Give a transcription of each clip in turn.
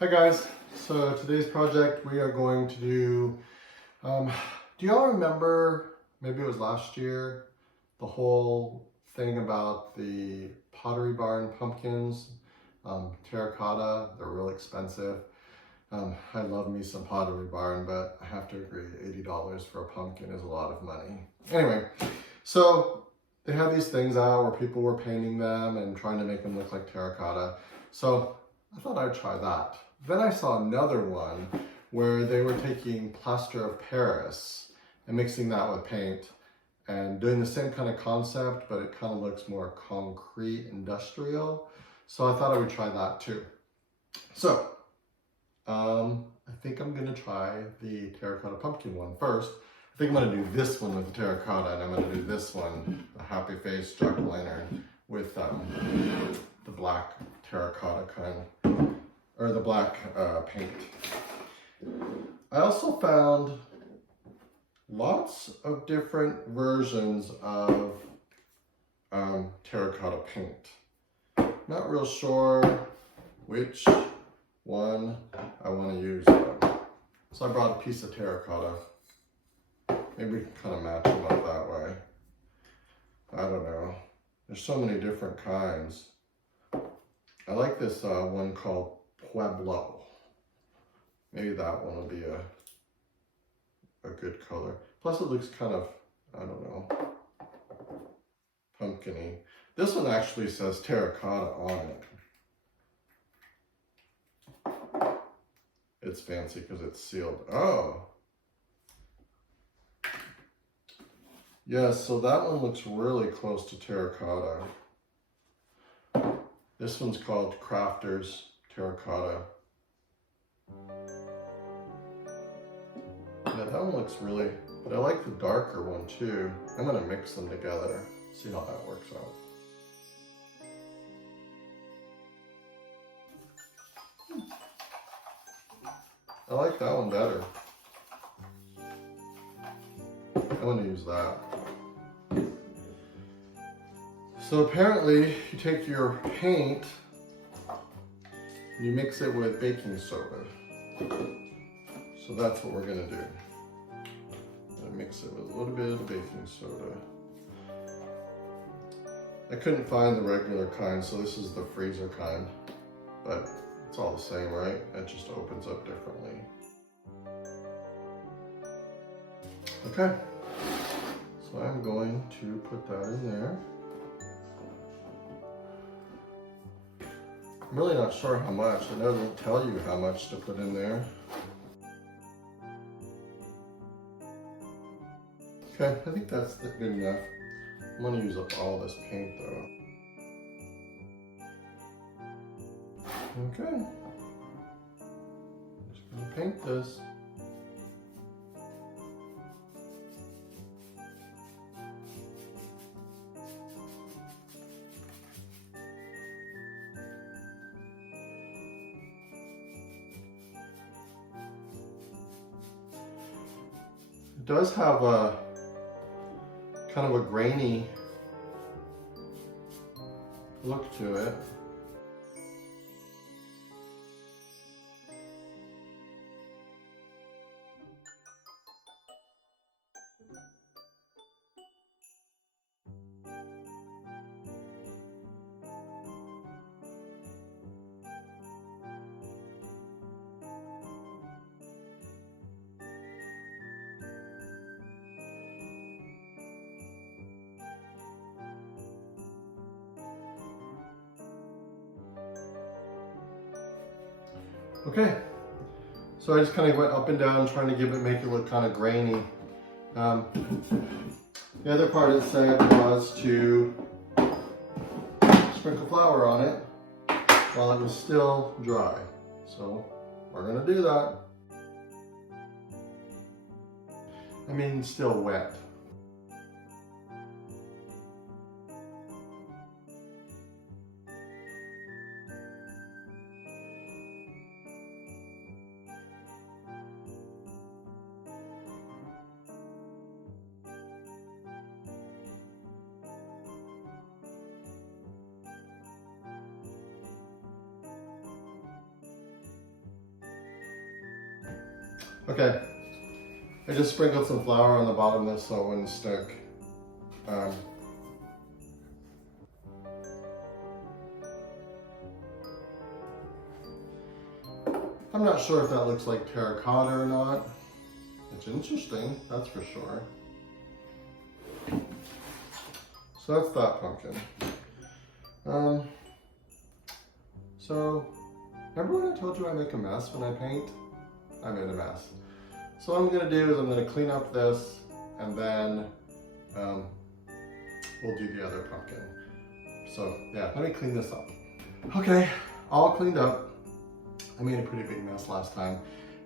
Hi guys, so today's project we are going to do y'all remember, maybe it was last year, the whole thing about the Pottery Barn pumpkins, terracotta, they're real expensive. I love me some Pottery Barn, but I have to agree, $80 for a pumpkin is a lot of money. Anyway, so they had these things out where people were painting them and trying to make them look like terracotta. So I thought I'd try that. Then I saw another one where they were taking plaster of Paris and mixing that with paint and doing the same kind of concept, but it kind of looks more concrete, industrial. So I thought I would try that too. So I think I'm gonna try the terracotta pumpkin one first. I think I'm gonna do this one with the terracotta, and I'm gonna do this one, the happy face jack-o'-lantern, with the black terracotta kind, or the black paint. I also found lots of different versions of terracotta paint. Not real sure which one I want to use though. So I brought a piece of terracotta. Maybe we can kind of match them up that way. I don't know. There's so many different kinds. I like this one called Pueblo. Maybe that one will be a good color. Plus it looks kind of, I don't know, pumpkin-y. This one actually says terracotta on it. It's fancy because it's sealed. Oh. Yeah, so that one looks really close to terracotta. This one's called Crafters Terracotta. Yeah, that one looks really, but I like the darker one too. I'm gonna mix them together, see how that works out. I like that one better. I'm gonna use that. So apparently you take your paint, you mix it with baking soda. So that's what we're gonna do. I'm gonna mix it with a little bit of baking soda. I couldn't find the regular kind, so this is the freezer kind, but it's all the same, right? It just opens up differently. Okay, so I'm going to put that in there. I'm really not sure how much. I know it doesn't tell you how much to put in there. Okay, I think that's good enough. I'm gonna use up all this paint though. Okay. I'm just gonna paint this. It does have a kind of a grainy look to it. Okay, so I just kind of went up and down trying to make it look kind of grainy. The other part it said was to sprinkle flour on it while it was still dry. So we're gonna do that. I mean, still wet. Okay, I just sprinkled some flour on the bottom of this so it wouldn't stick. I'm not sure if that looks like terracotta or not. It's interesting, that's for sure. So that's that pumpkin. So remember when I told you I make a mess when I paint? I made a mess. So what I'm gonna do is I'm gonna clean up this and then we'll do the other pumpkin. So yeah, let me clean this up. Okay, all cleaned up. I made a pretty big mess last time,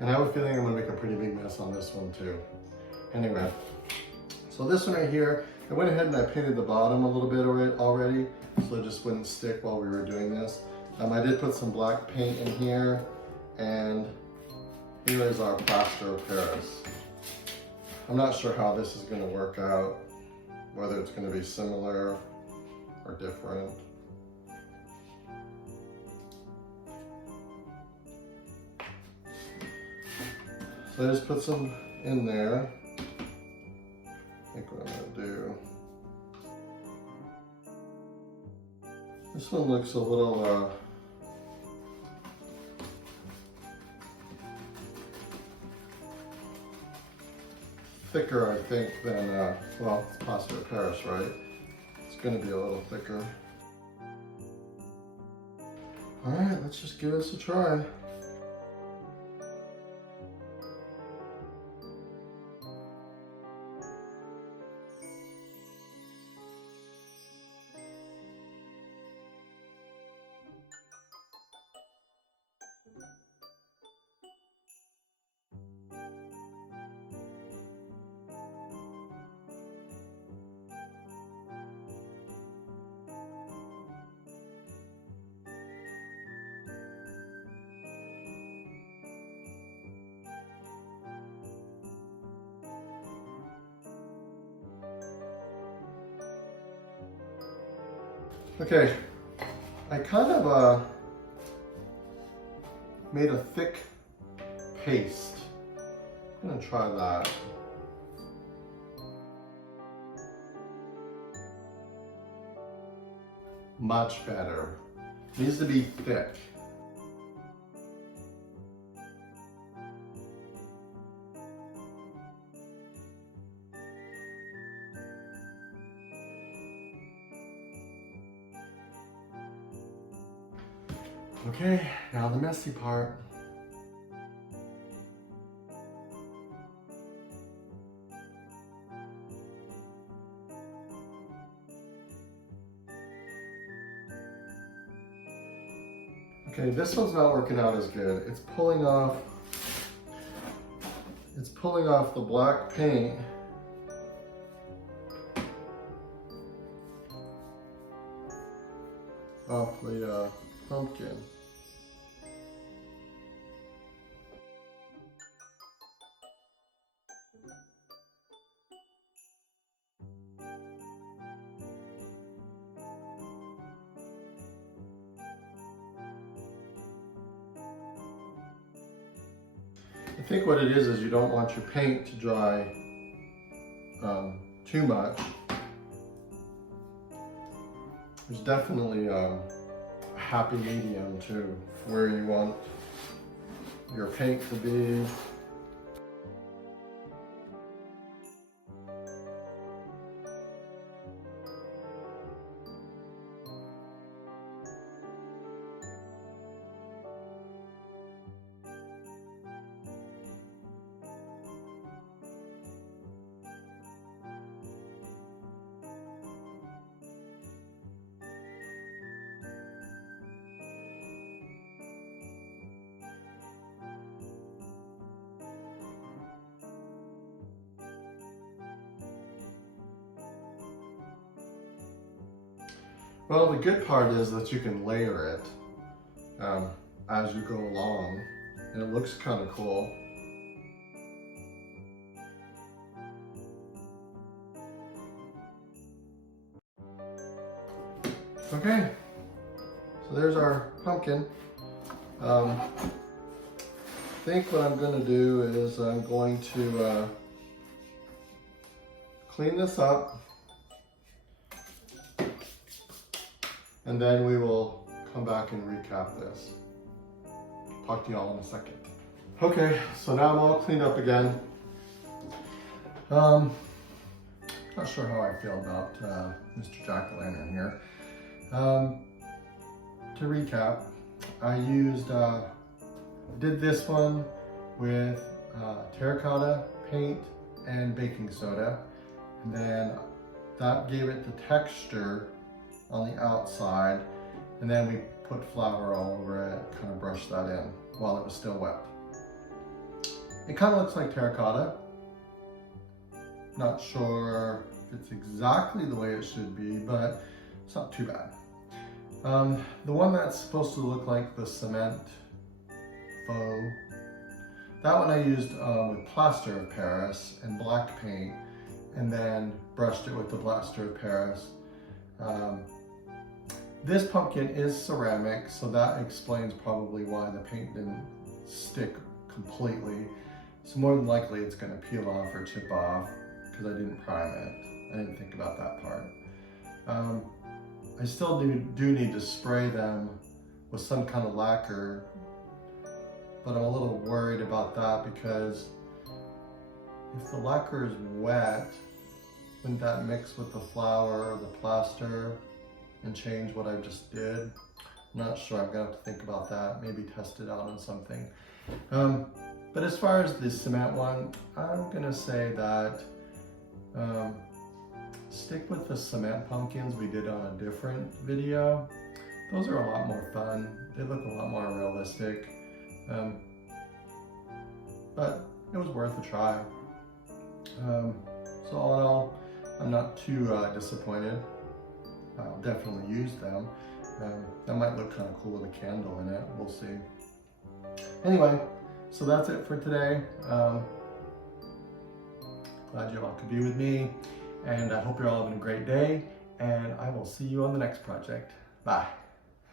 and I have a feeling I'm gonna make a pretty big mess on this one too. Anyway, so this one right here, I went ahead and I painted the bottom a little bit already, so it just wouldn't stick while we were doing this. I did put some black paint in here, and here is our plaster of Paris. I'm not sure how this is gonna work out, whether it's gonna be similar or different. So I just put some in there. I think what I'm gonna do. This one looks a little thicker, I think, than, well, it's plaster of Paris, right? It's gonna be a little thicker. All right, let's just give this a try. Okay, I kind of made a thick paste. I'm gonna try that. Much better. Needs to be thick. Okay, now the messy part. Okay, this one's not working out as good. It's pulling off the black paint off the pumpkin. I think what it is you don't want your paint to dry too much. There's definitely a happy medium too, where you want your paint to be. Well, the good part is that you can layer it as you go along, and it looks kind of cool. Okay, so there's our pumpkin. I think what I'm going to do is I'm going to clean this up, and then we will come back and recap this. Talk to you all in a second. Okay, so now I'm all cleaned up again. Not sure how I feel about Mr. Jack-o'-lantern here. To recap, I did this one with terracotta paint and baking soda, and then that gave it the texture on the outside, and then we put flour all over it, kind of brushed that in while it was still wet. It kind of looks like terracotta. Not sure if it's exactly the way it should be, but it's not too bad. The one that's supposed to look like the cement faux, that one I used with plaster of Paris and black paint, and then brushed it with the plaster of Paris. This pumpkin is ceramic, so that explains probably why the paint didn't stick completely. So more than likely it's going to peel off or chip off because I didn't prime it. I didn't think about that part. I still do need to spray them with some kind of lacquer, but I'm a little worried about that because if the lacquer is wet, wouldn't that mix with the flour or the plaster and change what I just did? I'm not sure. I'm gonna have to think about that. Maybe test it out on something. But as far as the cement one, I'm gonna say that stick with the cement pumpkins we did on a different video. Those are a lot more fun. They look a lot more realistic. But it was worth a try. So all in all, I'm not too disappointed. I'll definitely use them. That might look kind of cool with a candle in it. We'll see. Anyway, so that's it for today. Glad you all could be with me, and I hope you're all having a great day, and I will see you on the next project. Bye.